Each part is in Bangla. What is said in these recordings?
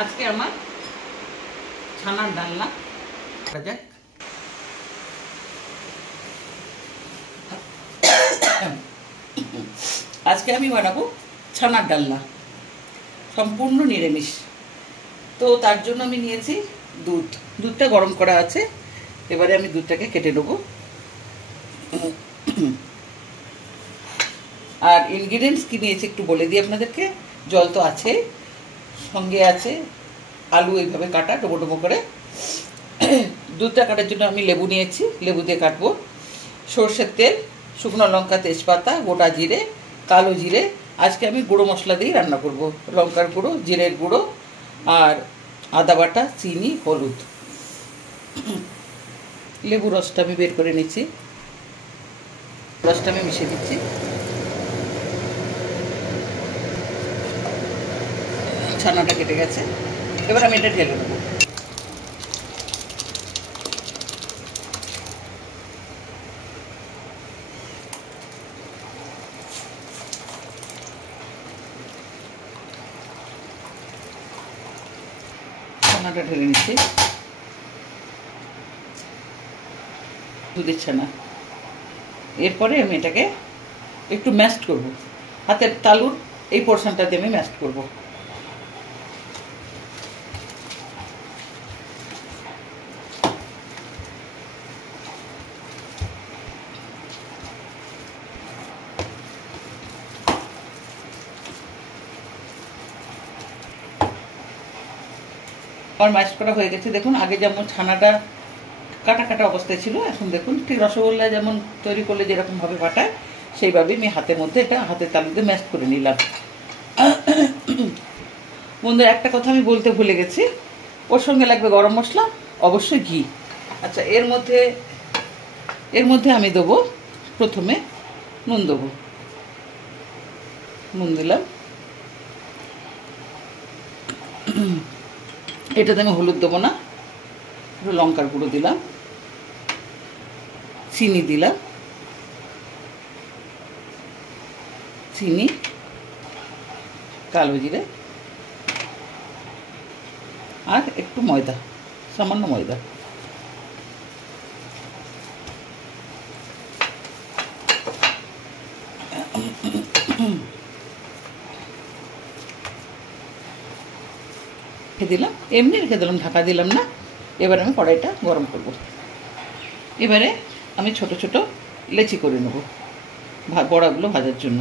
আজকে আমার ছানার ডালনা করা যাক। আজকে আমি বানাবো ছানার ডালনা, সম্পূর্ণ নিরামিষ। তো তার জন্য আমি নিয়েছি দুধটা গরম করা আছে। এবারে আমি দুধটাকে কেটে নেবো। আর ইনগ্রিডিয়েন্টস কি নিয়েছি একটু বলে দিই আপনাদেরকে। জল তো আছে, সঙ্গে আছে আলু এইভাবে কাটা ডোবো ডোবো করে। দুধটা কাটার জন্য আমি লেবু নিয়েছি, লেবু দিয়ে কাটবো। সর্ষের তেল, শুকনো লঙ্কা, তেজপাতা, গোটা জিরে, কালো জিরে। আজকে আমি গুঁড়ো মশলা দিয়েই রান্না করব। লঙ্কার গুঁড়ো, জিরের গুঁড়ো আর আদা বাটা, চিনি, হলুদ। লেবু রসটা আমি বের করে নিচ্ছি, রসটা আমি মিশিয়ে দিচ্ছি। ছানাটা কেটে গেছে, এবার আমি এটা ঢেলে নেবো। ছানাটা ঢেলে নিচ্ছি, দুধের ছানা। এরপরে আমি এটাকে একটু ম্যাশড করব, হাতের তালুর এই পোর্শনটাতে আমি ম্যাশড করব। আমার ম্যাশ করা হয়ে গেছে। দেখুন, আগে যেমন ছানাটা কাটা কাটা অবস্থায় ছিল, এখন দেখুন ঠিক রসগোল্লা যেমন তৈরি করলে যেরকমভাবে কাটায় সেইভাবেই আমি হাতের মধ্যে এটা হাতের তালুতে ম্যাশ করে নিলাম। বন্ধুরা, একটা কথা আমি বলতে ভুলে গেছি, ওর সঙ্গে লাগবে গরম মশলা, অবশ্যই ঘি। আচ্ছা, এর মধ্যে আমি দেবো প্রথমে নুন, দেবো নুন দিলাম। এটাতে আমি হলুদ দেবো না, একটু লঙ্কার গুঁড়ো দিলাম, চিনি দিলাম, চিনি, কালো জিরে আর একটু ময়দা, সামান্য ময়দা। রেখে দিলাম, এমনি রেখে দিলাম, ঢাকা দিলাম না। এবার আমি কড়াইটা গরম করব। এবারে আমি ছোট ছোট লেচি করে নেব বড়াগুলো ভাজার জন্য।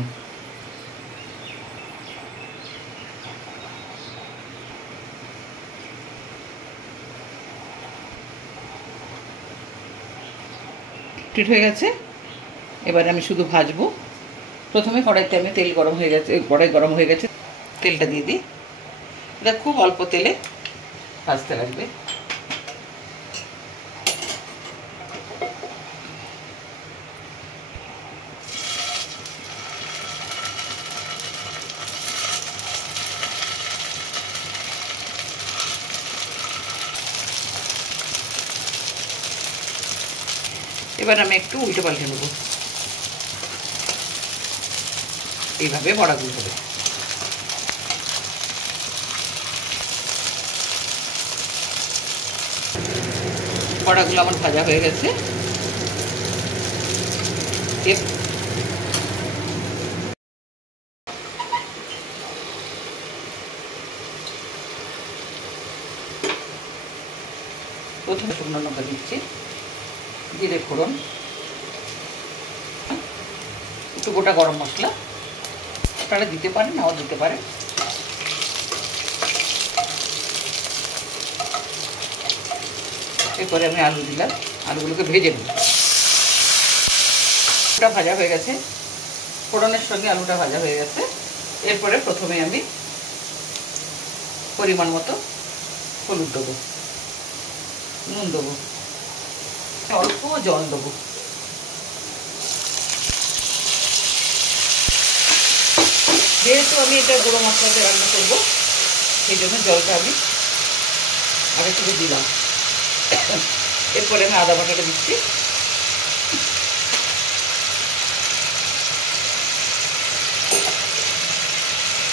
ঠিক হয়ে গেছে, এবারে আমি শুধু ভাজবো। প্রথমে কড়াইতে আমি তেল গরম হয়ে গেছে, কড়াই গরম হয়ে গেছে, তেলটা দিয়ে দিই। এটা খুব অল্প তেলে ভাজতে লাগবে। এবার আমি একটু উল্টে পাল্টে নেব, এইভাবে বড়াগুলো হবে। বড়াগুলো আমার ভাজা হয়ে গেছে। প্রথমে শুকনো লঙ্কা দিচ্ছি, জিরে ফোড়ন, একটু গোটা গরম মশলা, আপনারা দিতে পারেন, নাও দিতে পারেন। এরপরে আমি আলু দিলাম, আলুগুলোকে ভেজে নেব। আলুটা ভাজা হয়ে গেছে, ফোড়নের সঙ্গে আলুটা ভাজা হয়ে গেছে। এরপরে প্রথমে আমি পরিমাণ মতো হলুদ দেবো, নুন দেবো, অল্প জল দেবো। যেহেতু আমি এটা গুঁড়ো মশলাতে রান্না করবো, সেই জন্য জলটা আমি আগে থেকে দিলাম। এরপরে আমি আদা বাটাটা দিচ্ছি,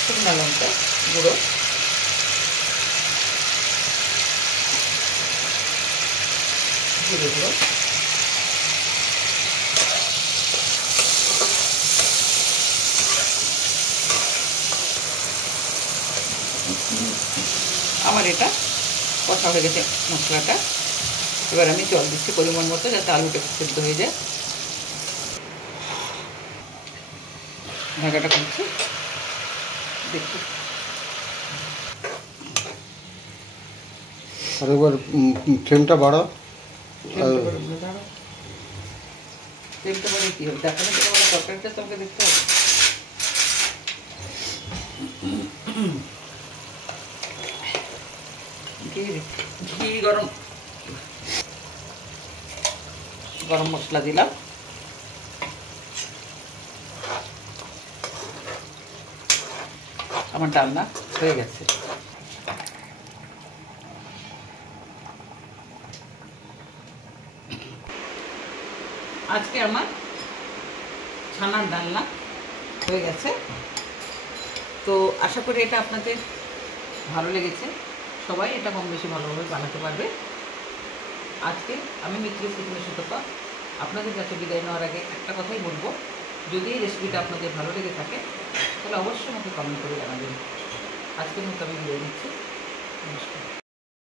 শুকনো লঙ্কা গুঁড়ো, জিরে গুঁড়ো, আমার এটা কষা হয়ে গেছে মশলাটা। এবার আমি জল দিচ্ছি পরিমাণ মতো, যাতে আলুটা সেদ্ধ হয়ে যায়। ঢাকাটা খুলছি, দেখি। আর এবার ফ্লেমটা বাড়াও। ফ্লেমটা বাড়িয়ে কী হবে? দেখানো তো আমার তরকারিটা তোমাকে দেখতে হবে। ঘি গরম গরম মশলা দিলাম। আমার ডালনা হয়ে গেছে। আজকে আমার ছানার ডালনা হয়ে গেছে। তো আশা করি এটা আপনাদের ভালো লেগেছে। সবাই এটা কম বেশি ভালোভাবে বানাতে পারবে। আজকে আমি মিত্রি কিচেনের সুতপা আপনাদের কাছে বিদায় নেওয়ার আগে একটা কথাই বলবো, যদি এই রেসিপিটা আপনাদের ভালো লেগে থাকে তাহলে অবশ্যই আমাকে কমেন্ট করে জানাবেন। আজকের মতো আমি বিদায় নিচ্ছি। নমস্কার।